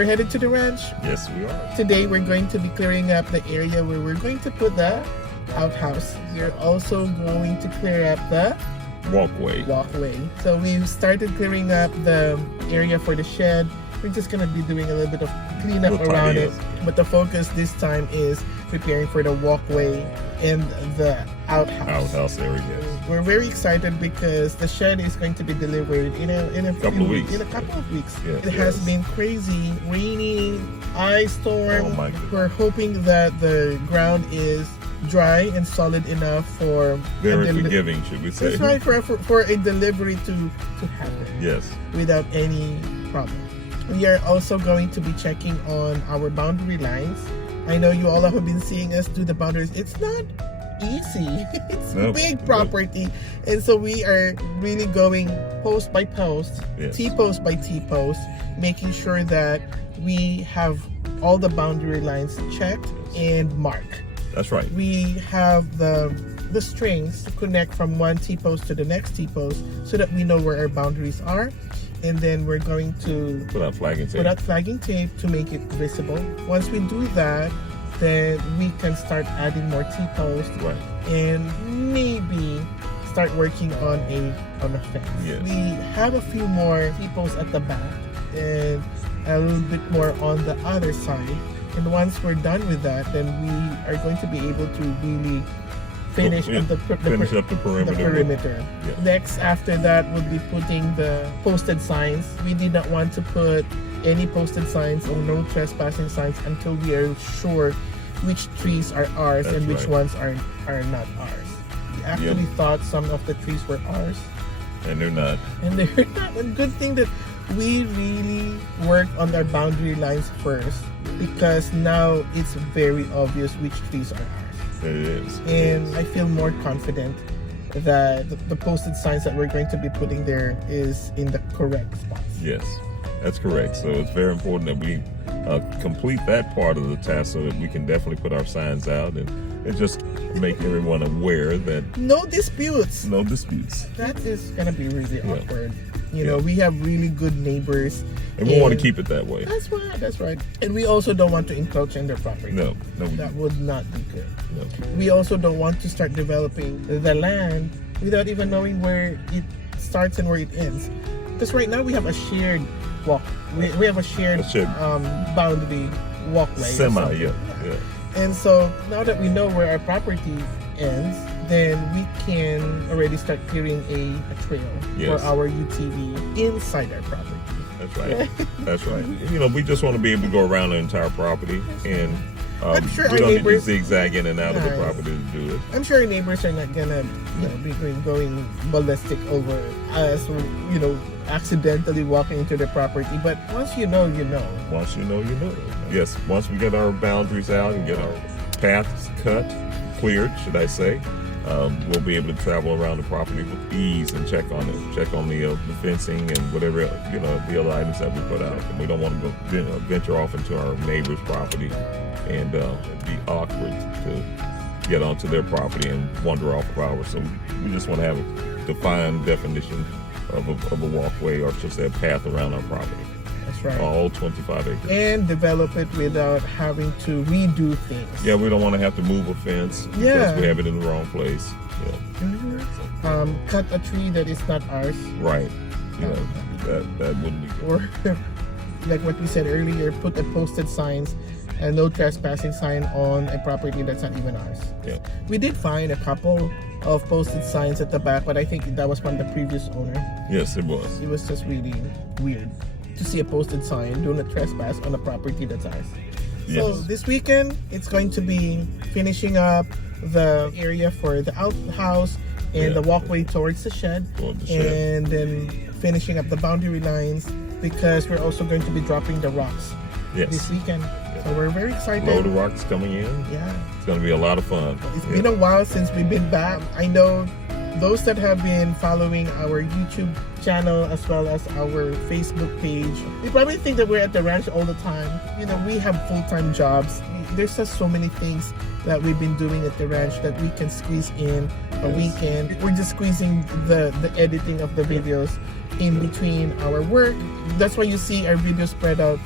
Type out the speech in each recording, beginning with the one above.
we're headed to the ranch. Yes, we are. Today we're going to be clearing up the area where we're going to put the outhouse. We're also going to clear up the Walkway. So we've started clearing up the area for the shed. We're just going to be doing a little bit of cleanup around it. But the focus this time is preparing for the walkway and the outhouse area. We're very excited because the shed is going to be delivered in a couple of weeks. It has been crazy, rainy, ice storm. Oh my goodness. We're hoping that the ground is dry and solid enough for very forgiving, should we say? That's right, for a delivery to happen. Yes. Without any problem. We are also going to be checking on our boundary lines. I know you all have been seeing us do the boundaries. It's not easy. It's big property. And so we are really going post by post, T-post by T-post, making sure that we have all the boundary lines checked and marked. That's right. We have the strings to connect from one T-post to the next T-post so that we know where our boundaries are. And then we're going to put out flagging tape to make it visible. Once we do that, then we can start adding more T-posts and maybe start working on a fence. Yes. We have a few more T-posts at the back and a little bit more on the other side. And once we're done with that, then we are going to be able to really finish up the perimeter. Yes. Next, after that, we'll be putting the posted signs. We did not want to put any posted signs or no trespassing signs until we are sure which trees are ours and which ones are not ours. We actually thought some of the trees were ours. And they're not. A good thing that we really worked on our boundary lines first, because now it's very obvious which trees are ours. It is. And I feel more confident that the posted signs that we're going to be putting there is in the correct spots. Yes, that's correct. So it's very important that we complete that part of the task so that we can definitely put our signs out and just make everyone aware that no disputes. That is going to be really awkward. You know, we have really good neighbors. And we want to keep it that way. That's right. And we also don't want to encroach on their property. No. That would not be good. No. We also don't want to start developing the land without even knowing where it starts and where it ends. Because right now we have a shared walk. We have a shared boundary walkway. Yeah. And so now that we know where our property ends, then we can already start clearing a trail for our UTV inside our property. That's right. That's right. You know, we just want to be able to go around the entire property, and I'm sure we don't need to zigzag in and out of the property to do it. I'm sure our neighbors are not gonna be going ballistic over us, accidentally walking into the property. But once you know, you know. Once you know, you know. Yes, once we get our boundaries out and get our paths cleared, should I say, we'll be able to travel around the property with ease and check on the fencing and whatever, the other items that we put out. And we don't want to go, venture off into our neighbor's property and be awkward to get onto their property and wander off of ours. So we just want to have a defined definition of a walkway, or just a path around our property. That's right. All 25 acres. And develop it without having to redo things. Yeah, we don't want to have to move a fence because we have it in the wrong place. Cut a tree that is not ours. Right. That wouldn't be good. Or like what we said earlier, put the posted signs and no trespassing sign on a property that's not even ours. Yeah. We did find a couple of posted signs at the back, but I think that was from the previous owner. Yes, it was. It was just really weird to see a posted sign, do not trespass on a property that's ours. Yes. So this weekend, it's going to be finishing up the area for the outhouse and the walkway towards the shed. And then finishing up the boundary lines, because we're also going to be dropping the rocks this weekend. So we're very excited. Load of rocks coming in. Yeah. It's going to be a lot of fun. It's been a while since we've been back. I know those that have been following our YouTube channel as well as our Facebook page, they probably think that we're at the ranch all the time. We have full-time jobs. There's just so many things that we've been doing at the ranch that we can squeeze in a weekend. We're just squeezing the editing of the videos in between our work. That's why you see our videos spread out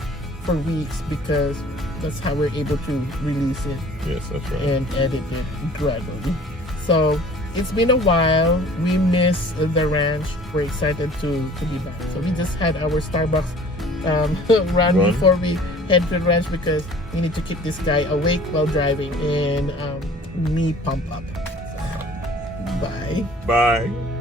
for weeks because that's how we're able to release it. Yes, that's right. And edit it gradually. So it's been a while. We miss the ranch. We're excited to be back. So we just had our Starbucks run before we head to the ranch because we need to keep this guy awake while driving and me pump up. So, bye. Bye.